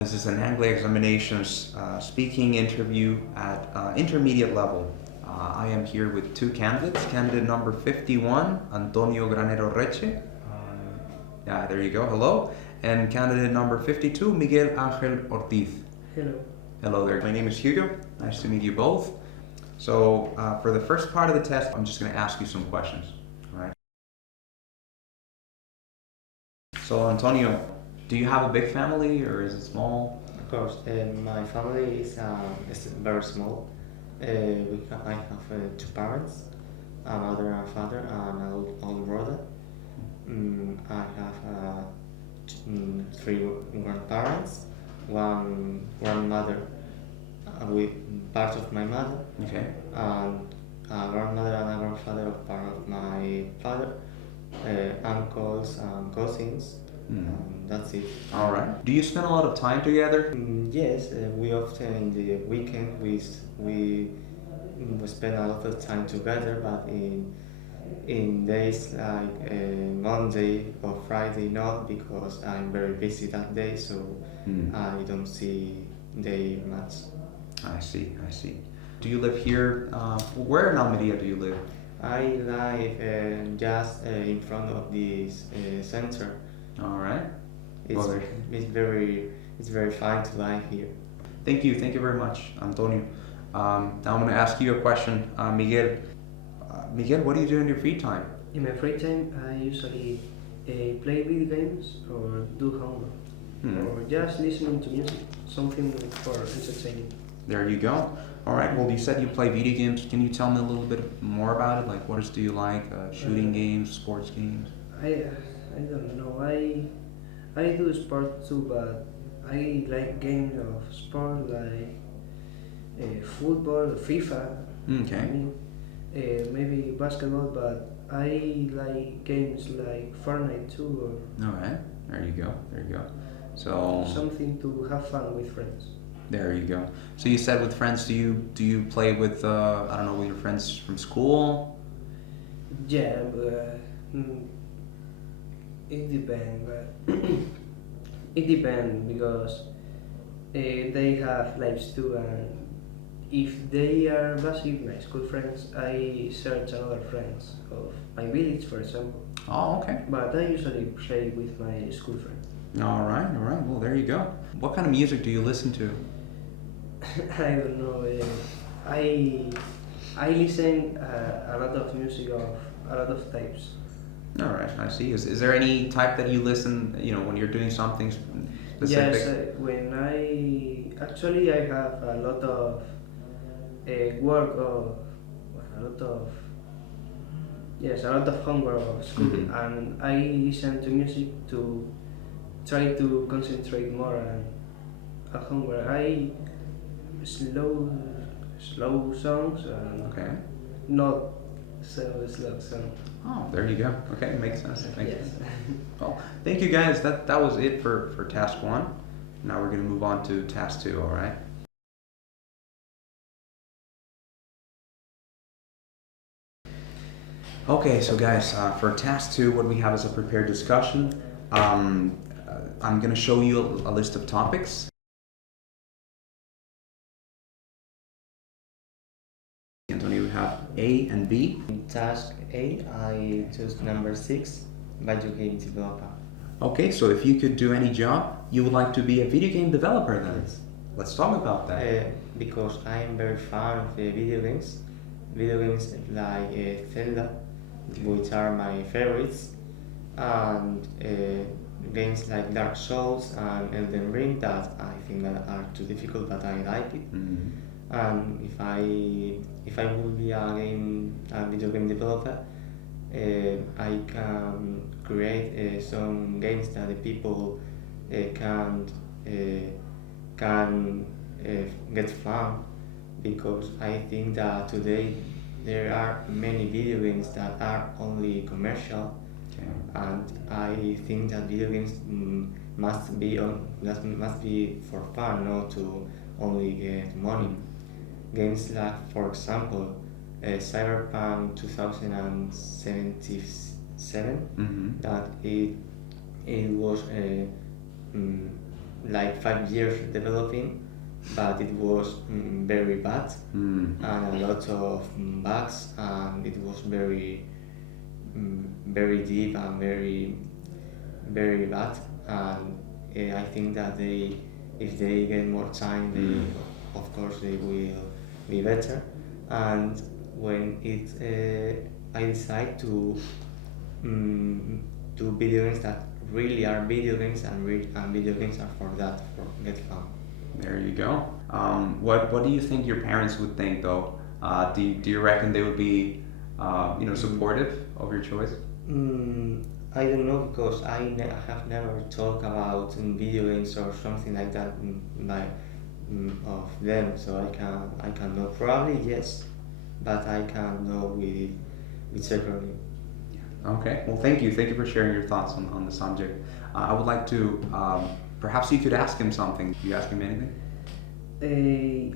This is an Anglia Examinations speaking interview at intermediate level. I am here with two candidates. Candidate number 51, Antonio Granero Reche. Yeah, there you go. Hello. And candidate number 52, Miguel Ángel Ortiz. Hello. Hello there. My name is Hugo. Nice to meet you both. So for the first part of the test, I'm just going to ask you some questions. All right. So Antonio, do you have a big family or is it small? Of course, my family is very small. I have two parents, a mother and a father, and an older brother. I have three grandparents, one grandmother with part of my mother, Okay. and a grandmother and a grandfather of part of my father, uncles and cousins, and that's it. All right. Do you spend a lot of time together? Yes, we often in the weekend we spend a lot of time together, but in days like Monday or Friday not, because I'm very busy that day, so I don't see they much. I see. Do you live here? Where in Almeria do you live? I live just in front of this center. All right. It's, Well, there- it's very fine to live here. Thank you very much, Antonio. Now I'm going to ask you a question, Miguel. Miguel, what do you do in your free time? In my free time, I usually play video games or do homework or just listening to music, something for entertaining. There you go. All right. Well, you said you play video games. Can you tell me a little bit more about it? Like, what do you like? Shooting games, sports games? I don't know. I do sport too, but I like games of sport like football, FIFA. Okay. I mean, maybe basketball, but I like games like Fortnite too, All right. There you go. or So something to have fun with friends. there you go. So you said with friends, do you play with I don't know, with your friends from school? Yeah, but it depends. But it depends because they have lives too, and if they are basically my school friends, I search another friends of my village, for example. Oh, okay. But I usually play with my school friends. All right. Well, there you go. What kind of music do you listen to? I don't know. I listen a lot of music of a lot of types. All right, I see. Is there any type that you listen, when you're doing something specific? Yes, when I have a lot of work or a lot of a lot of homework of school, and I listen to music to try to concentrate more on at homework. I slow songs and Okay. not so slow songs. Oh, there you go. Okay, makes sense. Makes Yes. sense. Well, thank you guys. That was it for task one. Now we're gonna move on to task two. All right. Okay, so guys, for task two, what we have is a prepared discussion. I'm gonna show you a list of topics. Antonio, we have A and B. In task A, I choose number 6, video game developer. Okay, so if you could do any job, you would like to be a video game developer then? Yes. Let's talk about that. Because I am very fan of video games. Video games like Zelda, which are my favorites, and games like Dark Souls and Elden Ring that I think that are too difficult, but I like it. And if I would be a video game developer, I can create some games that the people can get fun, because I think that today there are many video games that are only commercial, Okay. and I think that video games must be for fun, not to only get money. Games like, for example, Cyberpunk 2077, that it was like 5 years developing, but it was very bad Mm. and a lot of bugs, and it was very deep and very bad. And I think that if they get more time, of course they will be better. And when I decide to do video games that really are video games, and video games are for that, for get fun. There you go. What do you think your parents would think though? Do you reckon they would be supportive of your choice? I don't know, because have never talked about video games or something like that of them, so I can know. Probably yes, but I can know with separately. Okay. Well, thank you. Thank you for sharing your thoughts on the subject. I would like to perhaps you could ask him something. You ask him anything?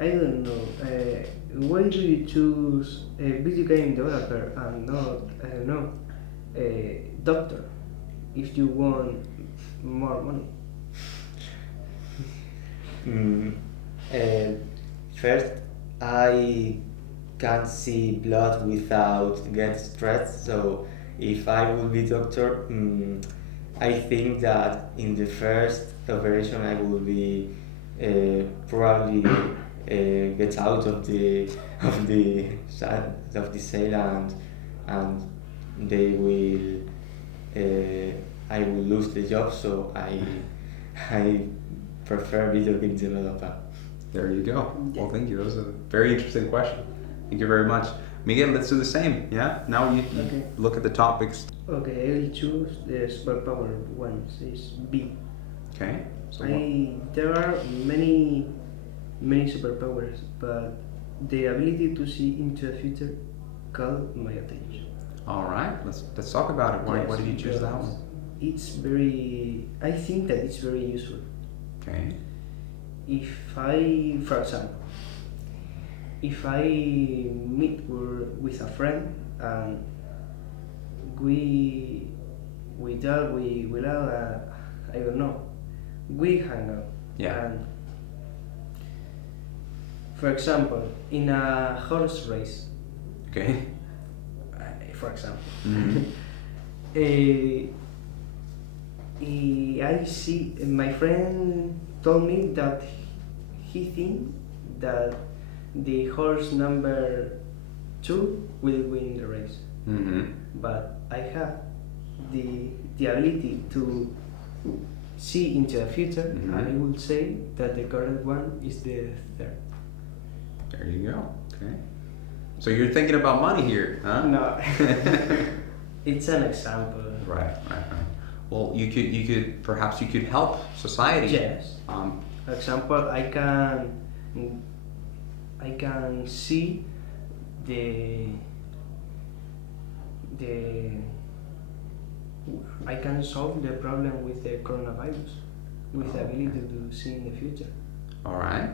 I don't know. Why do you choose a video game developer and not, I don't know, a doctor if you want more money? First, I can't see blood without get stressed. So if I would be doctor, I think that in the first operation I will be probably get out of the cell, and they will I will lose the job. So I prefer video game developer. There you go. Well, thank you. That was a very interesting question. Thank you very much. Miguel, let's do the same. Yeah? Now you Okay. look at the topics. Okay, I'll choose the superpower one. It's B. Okay? So There are many superpowers, but the ability to see into the future caught my attention. all right, let's talk about it. Why did you choose that one? It's very. I think that it's very useful. Okay. For example, if I meet with a friend and we talk, we love, I don't know, we hang out. Yeah. And for example, in a horse race, Okay. for example, Mhm. I see my friend told me that he think that the horse number 2 will win the race, Mhm. but I have the ability to see into the future, Mhm. and I would say that the correct one is the third. There you go. Okay. So you're thinking about money here, huh? No, it's an example. Right. Well, you could perhaps you could help society. Yes. Um, For example, I can see the I can solve the problem with the coronavirus with the ability to see in the future. all right.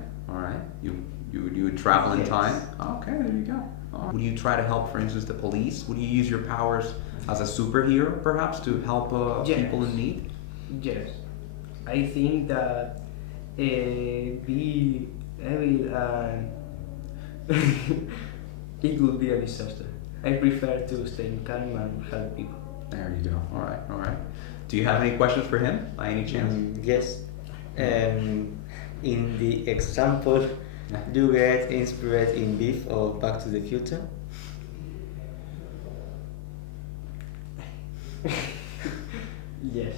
You would travel in Yes. time. Okay, there you go. Would you try to help, for instance, the police? Would you use your powers as a superhero, perhaps, to help Yes. people in need? Yes, I think that be evil and it would be a disaster. I prefer to stay calm and help people. There you go. All right. Do you have any questions for him, by any chance? Yes. In the example, do you get inspired in Beef or Back to the Future? Yes.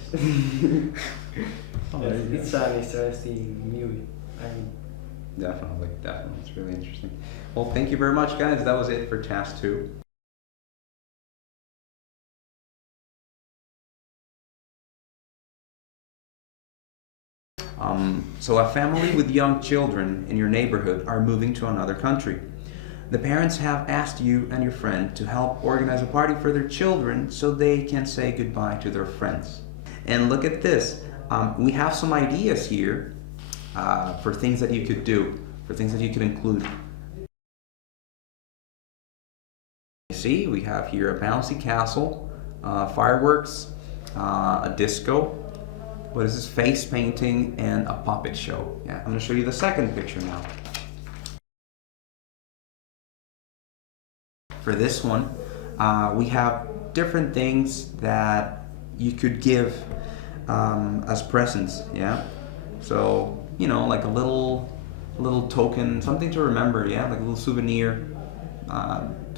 Oh, there you go. It's an interesting movie. And Definitely. It's really interesting. Well, thank you very much, guys. That was it for Task 2. So a family with young children in your neighborhood are moving to another country. The parents have asked you and your friend to help organize a party for their children so they can say goodbye to their friends. And look at this. We have some ideas here for things that you could do, for things that you could include. See, we have here a bouncy castle, fireworks, a disco, what is this? Face painting and a puppet show. Yeah, I'm gonna show you the second picture now. For this one, we have different things that you could give as presents. Yeah, so like a little token, something to remember. Yeah, like a little souvenir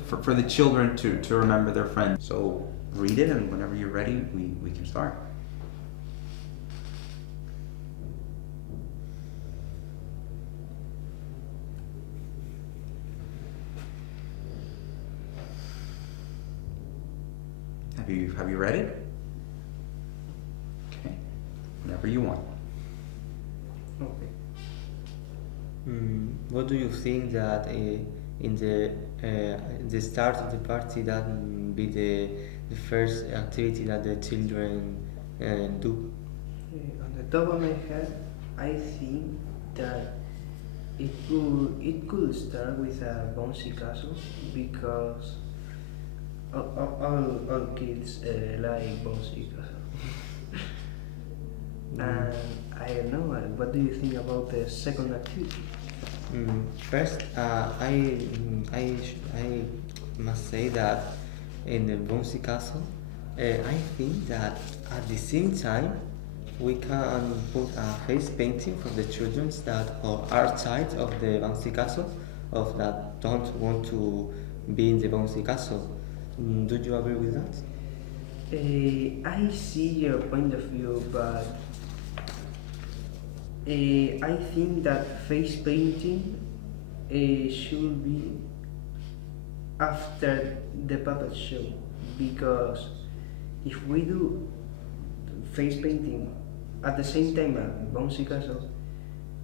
for the children to remember their friends. So read it, and whenever you're ready, we can start. Have you read it? Okay. Whenever you want. Okay. What do you think that in the start of the party that will be the first activity that the children do? On the top of my head, I think that it could start with a bouncy castle because all kids like bouncy castle. And I don't know. What do you think about the second activity? First, I must say that in the Bouncy Castle, I think that at the same time we can put a face painting for the children that are outside of the Bouncy Castle, of that don't want to be in the Bouncy Castle. Do you agree with that? I see your point of view, but I think that face painting should be after the puppet show because if we do face painting at the same time at Bouncy Castle,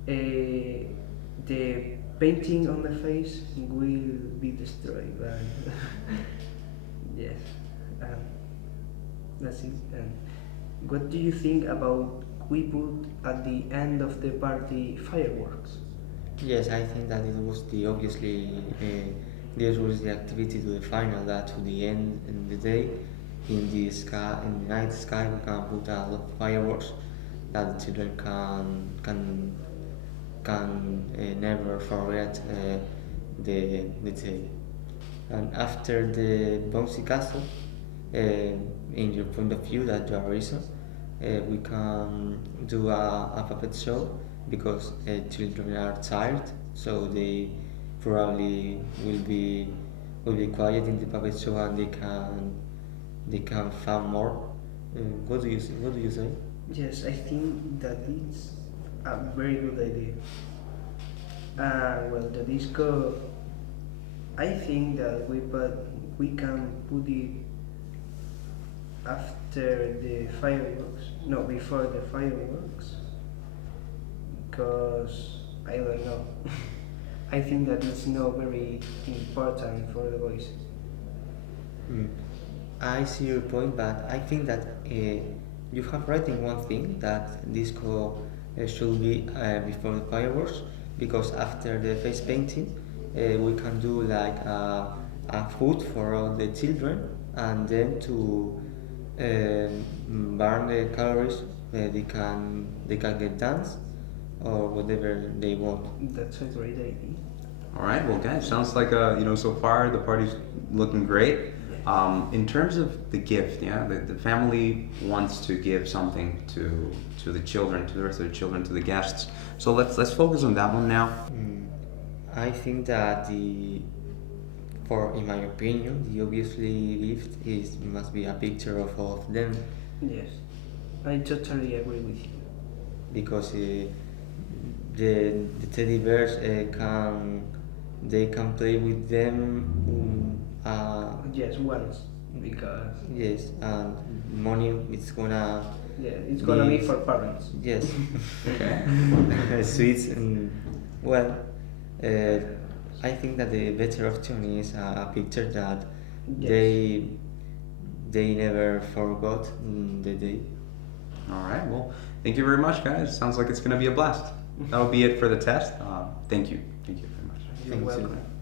the painting on the face will be destroyed. But yes, um, that's it. And what do you think about we put at the end of the party fireworks? Yes, I think that it was the obviously this was the activity to the final that to the end in the day in the sky in the night sky we can put a lot of fireworks that the children can never forget the day. And after the bouncy castle, in your point of view that you are reason, we can do a puppet show because children are tired, so they probably will be quiet in the puppet show and they can fun more. What do you say? What do you say? Yes, I think that it's a very good idea. Well, the disco, I think that we can put it after the fireworks, no, before the fireworks, because I don't know. I think that it's not very important for the boys. Mm. I see your point, but I think that you have right in one thing that disco should be before the fireworks because after the face painting we can do like a food for all the children and then to burn the calories they can get dance or whatever they want. That's a great idea. All right, well, guys, sounds like so far the party's looking great. In terms of the gift, yeah, the family wants to give something to the children, to the rest of the children, to the guests. So let's focus on that one now. I think that in my opinion, the obviously gift must be a picture of all of them Yes, I totally agree with you. because the teddy bears can play with them. Yes, once because Yes, and money it's gonna yeah, it's gonna be be for parents. yes, Okay. sweets and well, uh, I think that the better option is a picture that Yes. they never forgot the day. All right. Well, thank you very much, guys. Sounds like it's going to be a blast. That'll be it for the test. Thank you. Thank you very much. You're Thank you. welcome.